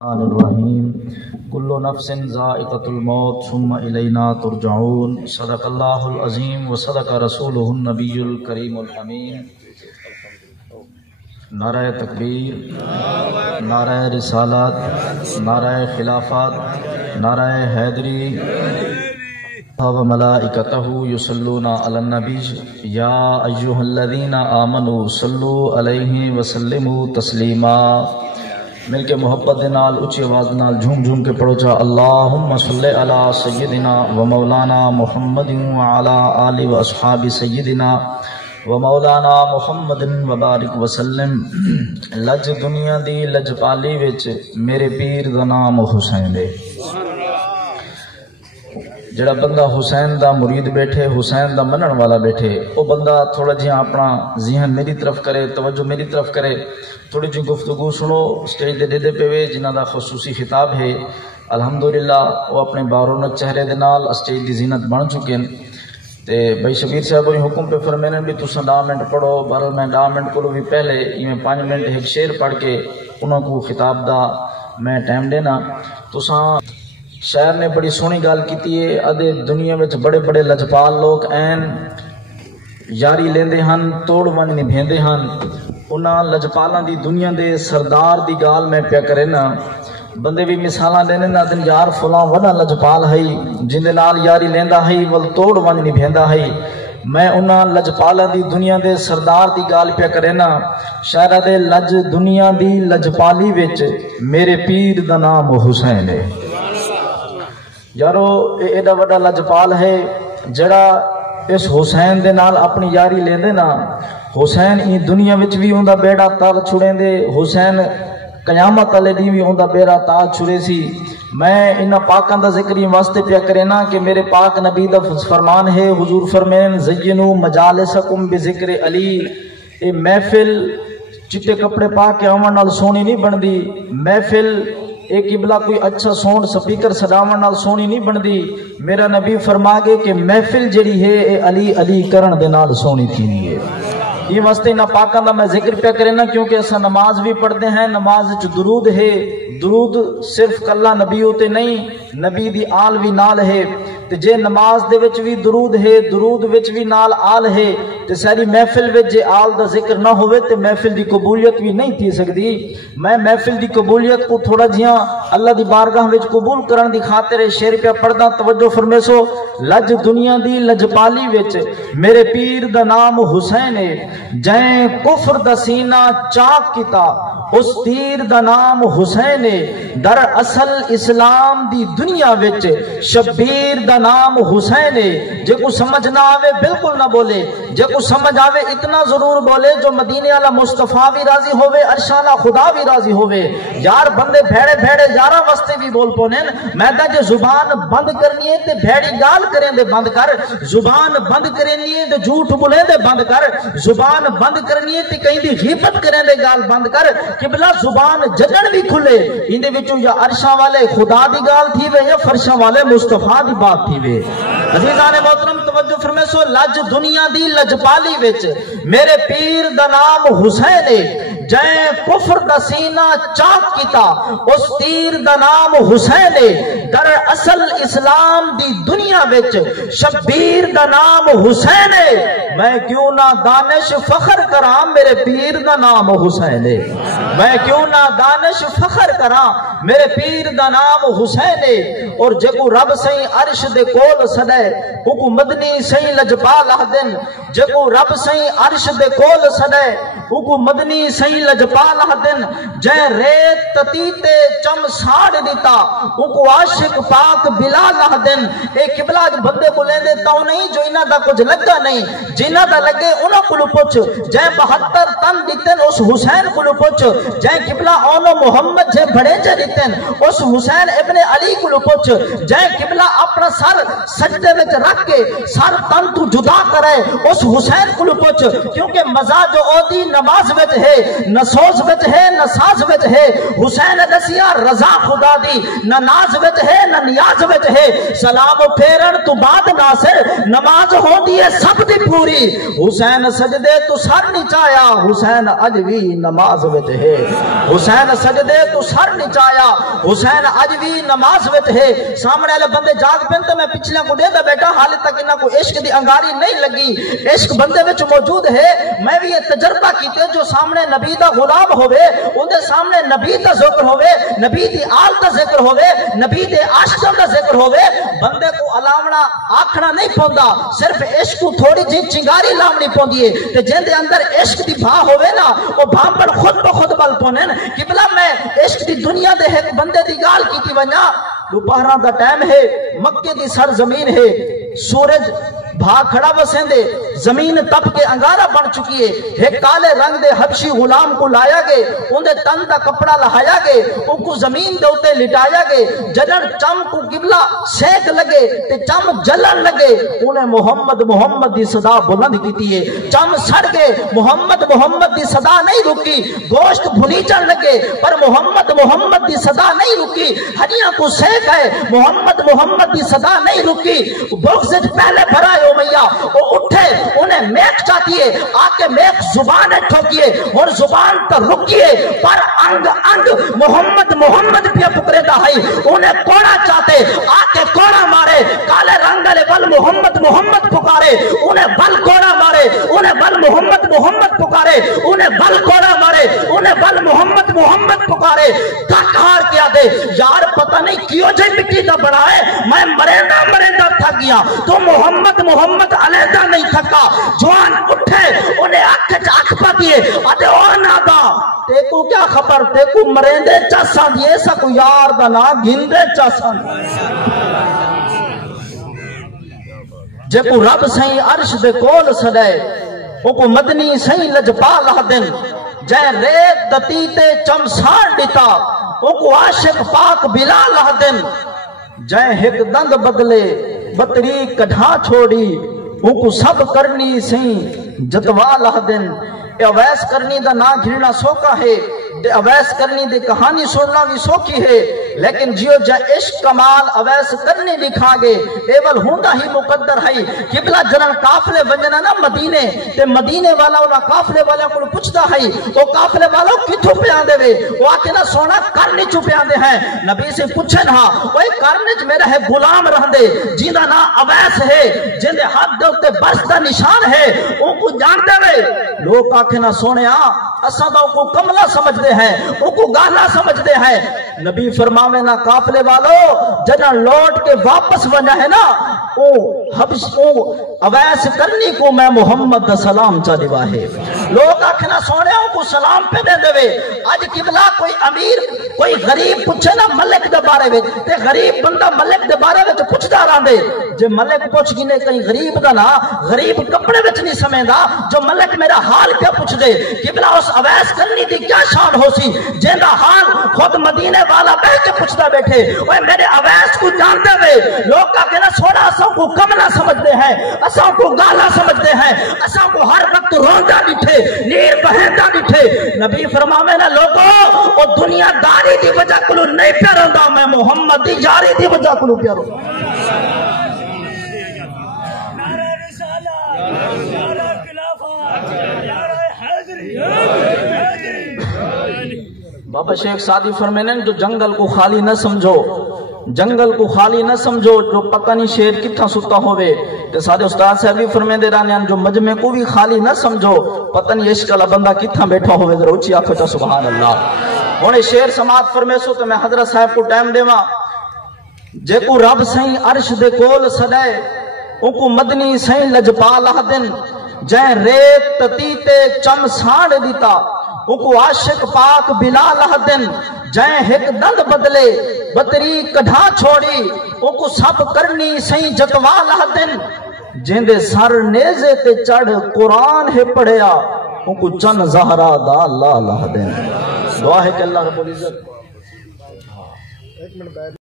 الرحیم کل نفس ذائقۃ الموت ثم الینا ترجعون صدق اللہ العظیم و صدق رسولہ النبی الکریم الحمید۔ نعرہ تکبیر، نعرہ رسالت، نعرہ خلافت، نعرہ حیدری و ملائکتہ یصلون علی النبی یا ایھا الذین آمنوا صلوا علیہ وسلموا تسلیما۔ مل کے محبت دے نال اچھی آواز نال جھوم جھوم کے پڑھو چا اللہم صلی علی سیدنا و مولانا محمد و علی آل و اصحاب سیدنا و مولانا محمد و بارک وسلم۔ لج دنیا دی لج پالی وچ میرے پیر دا نام حسین ہے۔ جڑا بندہ حسین دا مرید بیٹھے، حسین دا منن والا بیٹھے، وہ بندہ تھوڑا جہاں اپنا ذہن میری طرف کرے، توجہ میری طرف کرے، تھوڑی جی گفتگو سنو۔ سٹیج دے دے پے جنہ دا خصوصی خطاب ہے، الحمدللہ وہ اپنے بارونق چہرے دے نال سٹیج دی زینت بن چکے ہیں۔ تے بھائی شبیر صاحب نے حکم پہ فرمانے بھی تساں 10 منٹ پڑھو، بہرحال میں 10 منٹ کو بھی پہلے میں 5 منٹ ایک شعر پڑھ کے انہوں کو خطاب دا میں ٹائم دینا۔ تساں شاعر نے بڑی سونی گال کیتی ہے، ادھے دنیا میں بڑے بڑے لجپال لوگ این یاری لیندے ہن، توڑ ون نبھیندے ہن۔ انہاں لجپالاں دی دنیا دے سردار دی گال میں پیا کرے نا، بندے بھی مثالاں دینے نا دن یار فلاں وڈا لجپال ہے جن دے نال یاری لیندا ہے ول توڑ ون نبھیندا ہے۔ میں انہاں لجپالاں دی دنیا دے سردار دی گال پیا کرے نا، شاعرہ دے لج دنیا دی لجپالی وچ میرے پیر دا نام حسین ہے۔ یارو ایڈا وڈا لجپال ہے جڑا اس حسین دے نال اپنی یاری لیندے نا، حسین ای دنیا وچ بھی اوندا بیڑا تار چھڑیں دے، حسین قیامت والے دی بھی اوندا بیڑا تار چھڑے سی۔ میں انہاں پاکاں دا ذکر واسطے پیا کرے نا کہ میرے پاک نبی دا فرمان ہے، حضور فرمین زینوا مجالسکم بذکر علی۔ اے محفل چٹے کپڑے پا کے آون نال سونی نہیں بندی، محفل ایک قبلہ کوئی اچھا سون سپیکر سڈاون نال سونی نہیں بندی۔ میرا نبی فرما گے کہ محفل جڑی ہے اے علی علی کرن دے نال سونی تھی ہے۔ یہ واسطے نہ پاکاں دا میں ذکر پہ کرے نا، کیونکہ اسا نماز بھی پڑھتے ہیں، نماز وچ درود ہے، درود صرف کلا نبی ہوتے نہیں، نبی دی آل بھی نال ہے۔ تے جے نماز دے وچ بھی درود ہے، درود وچ بھی نال آل ہے، تے ساری محفل وچ جے آل دا ذکر نہ ہوئے تے محفل دی قبولیت بھی نہیں تھی سکتی۔ میں محفل دی قبولیت کو تھوڑا جہاں اللہ دی بارگاہ وچ قبول کرن دی خاطر شعر پہ پڑھدا، توجہ فرمیسو۔ لج دنیا دی لجپالی وچ میرے پیر دا نام حسین ہے، جائیں کفر دا سینہ چاک کیتا اس تیر دا نام حسین ہے۔ در اصل اسلام دی دنیا وچ شبیر دا نام حسین ہے۔ جے کو سمجھ نہ آوے بالکل نہ بولے، جے کو سمجھ آوے اتنا ضرور بولے جو مدینے والا مصطفیٰ بھی راضی ہوئے، عرش والا خدا بھی راضی ہوئے۔ یار بندے بھیڑے بھیڑے یارہ واسطے بھی بول پونن، میں دا جے زبان بند کرنی ہے تے بھیڑی گال کریں دے بند کر، زبان بند کرنی ہے تے جھوٹ بولیں دے بند کر، زبان بند کرنی ہے تے کہیں دی غیبت کریں دے گال بند کر۔ قبلہ زبان ججن بھی کھلے اندے وچوں یا عرشاں والے خدا دی گال تھی وے یا فرشاں والے مصطفیٰ دی بات تھی وے۔ عزیزان محترم توجہ فرمیسو، لج دنیا دی لجپالی وچ میرے پیر دا نام حسین ہے، جائیں کفر دا سینہ چاک کیتا اس تیر دا نام حسین ہے۔ در اصل اسلام دی دنیا وچ شبیر دا نام حسین ہے۔ میں کیوں نہ دانش فخر کراں، میرے پیر دا نام حسین ہے۔ میں کیوں نہ دانش فخر کراں، میرے پیر دا نام حسین ہے۔ اور جے کو رب سائیں عرش دے کول سدے، کو مدنی سائیں لجپال آہدن، جے کو رب سائیں عرش دے کول سدے، کو مدنی سائیں لجپال آہدن۔ جے ریت تتیتے چم ساڑ دیتا، کو عاشق پاک بلال آہدن۔ اے قبلہ بندے کو لیندے تاؤ نہیں جو انہاں دا کچھ لگا نہیں، جنہاں دا لگے انہاں کو پوچھ۔ جے 72 تن دیتن اس حسین کو پوچھ، جے قبلہ اونو محمد جے بڑے جے دیتن اس حسین ابن علی کو پوچھ۔ جے قبلہ اپنا سر سجدے وچ رکھ کے سر تن تو جدا کرے اس حسین کو پوچھ، کیونکہ مزہ جو اودی نماز وچ ہے، نہ سوز وچ ہے نہ ساز وچ ہے۔ حسین دسیا رضا خدا دی نہ ناز وچ ہے نہ نیاز وچ ہے۔ سلام پھیرن تو بعد ناصر نماز ہوندی ہے سب دی پوری، لکی حسین سجدے تو سر نچایا حسین اج بھی نماز وچ ہے حسین سجدے تو سر نچایا حسین اج بھی نماز وچ ہے سامنے والے بندے جاگ پین تے میں پچھلے کو دے دا بیٹا حال تک انہاں کو عشق دی انگاری نہیں لگی عشق بندے وچ موجود ہے میں بھی یہ تجربہ کیتے جو سامنے نبی دا غلام ہوئے اون دے سامنے نبی دا ذکر ہوئے نبی دی آل دا ذکر ہوئے نبی دے عاشقاں دا ذکر ہوئے بندے کو علامنا آکھنا نہیں پوندا صرف عشق کو تھوڑی جی چنگاری لامنی پوندی ہے تے جن دے اندر عشق دی بھا ہوئے نا وہ بھا پر خود بخود بل پونن قبلہ میں عشق دی دنیا دے ایک بندے دی گال کیتی ونجا دوپہراں دا ٹائم ہے مکے دی سرزمین ہے سورج بھا کھڑا وسیندے زمین تپ کے انگارہ بن چکی ہے ایک کالے رنگ دے حبشی غلام کو لایا گے ان دے تن دا کپڑا لہایا گے ان کو زمین دے اتے لٹایا گے جلن چم کو قبلہ سیک لگے تے چم جلن لگے انہیں محمد محمد دی صدا بلند کیتی ہے چم سڑ گئے محمد محمد دی صدا نہیں رکی گوشت بھنیچن لگے پر محمد محمد دی صدا نہیں رکی ہڈیاں کو سیک ہے محمد محمد دی صدا نہیں رکی بغض پہلے بھرا ہے میاں وہ اٹھے انہیں میک چاہتی ہے آکے میک زبان ٹھوکیے اور زبان پر رکیے پر انگ انگ محمد محمد پہ پکرے دا ہے انہیں کوڑا چاہتے آکے کوڑا مارے کالے رنگلے بل محمد محمد پکارے انہیں بل کوڑا مارے انہیں بل محمد محمد پکارے انہیں بل کوڑا مارے انہیں بل محمد محمد پکارے تک ہار کیا دے یار پتہ نہیں کیوں جائے مٹی دا بڑا ہے میں مریندہ تھا گیا تو محمد محمد علیحدہ نہیں تھکا جوان اٹھے انہیں آنکھ پا دیئے آتے اور نادا تے کو کیا خبر تے کو مریندے چاساں دیئے ایسا کو یار دنا گھندے چاساں جے کو رب سہیں عرش دے کول سڑے او کو مدنی سہیں لجپا لہ دن جے ریت دتی تے چمسان ڈیتا او کو عاشق پاک بلا لہ دن جے ہک دند بدلے بطری کڑھا چھوڑی ان کو سب کرنی سہیں جتوا لہ دن اویس کرنی دا نا گھرنا سوکا ہے اویس کرنی دی کہانی سننا بھی سوکی ہے لیکن جیو جا عشق کمال اویس کرنی لکھا گے ایول ہوندہ ہی مقدر ہے قبلہ جنن کافلے ونجنا نا مدینے تے مدینے والا اولا کافلے والا کو پوچھتا ہے وہ کافلے والا کتھو پہ آندے وے وہ آتے نا سونا کرنی چھو پہ آندے ہیں نبی سے پوچھن ہاں وہی کرنی چھ میرا ہے غلام رہندے جیندہ نا اویس ہے جیندے ہاتھ دے اتے برستہ نشان ہے ان کو جانتے وے لوگ آکھے نا سونے ہاں اساں دا کو کملہ سمجھتے ہیں ان کو گالا سمجھتے ہیں نبی فرماوے نا قافلے والو جنہ لوٹ کے واپس بنا ہے نا او حبش او اویس کرنی کو میں محمد دا سلام چا دیوا ہے لوگ آکھنا سونے ان کو سلام پہ دے دے آج قبلہ کوئی امیر کوئی غریب پوچھے نا ملک دے بارے میں تے غریب بندہ ملک دے بارے میں پوچھ دا رہاں دے جو ملک پوچھ گینے کہیں غریب دا نا غریب کپڑے وچ نہیں سمجھدا جو ملک میرا حال کیا پوچھ دے قبلہ اس اویس کرنی دی کیا شان ہو سی جیندہ حال خود مدینے والا بہ کے پوچھتا بیٹھے اوے میرے اویس کو جانتے ہوئے لوگ کا کہنا سونا اساں کو کملا سمجھتے ہیں اساں کو گالا سمجھتے ہیں اساں کو ہر وقت روندہ ڈٹھے نیر بہندہ ڈٹھے نبی فرماوے نا لوگوں او دنیا داری دی وجہ کلو نہیں پیا روندا میں محمد دی جاری دی وجہ کلو پیا روندا نعرہ رسالہ نعرہ خلافت نعرہ حیدری بابا شیخ سعدی فرمینے جو جنگل کو خالی نہ سمجھو جنگل کو خالی نہ سمجھو جو پتہ نہیں شیر کتھا ستا ہوئے تو سادے استاد صاحب بھی فرمین دے رہنے جو مجمع کو بھی خالی نہ سمجھو پتہ نہیں عشق والا بندہ کتھا بیٹھا ہوئے ذرا اچھی آنکھوں تا سبحان اللہ انہیں شیر سماعت فرمے سو تو میں حضرت صاحب کو ٹائم دے ماں جے کو رب سہیں عرش دے کول سدائے ان کو مدنی سہیں لجپا لہ دن جے ریت تتی تے چم سانڈ دیتا ان کو عاشق پاک بلا لہ دن جائیں ہک دند بدلے بطری کڑھا چھوڑی ان کو سب کرنی سہیں جتوا لہ دن جیندے سر نیزے تے چڑھ قرآن ہے پڑھیا ان کو چن زہرہ دا لا لہ دن دعا ہے کہ اللہ رب العزت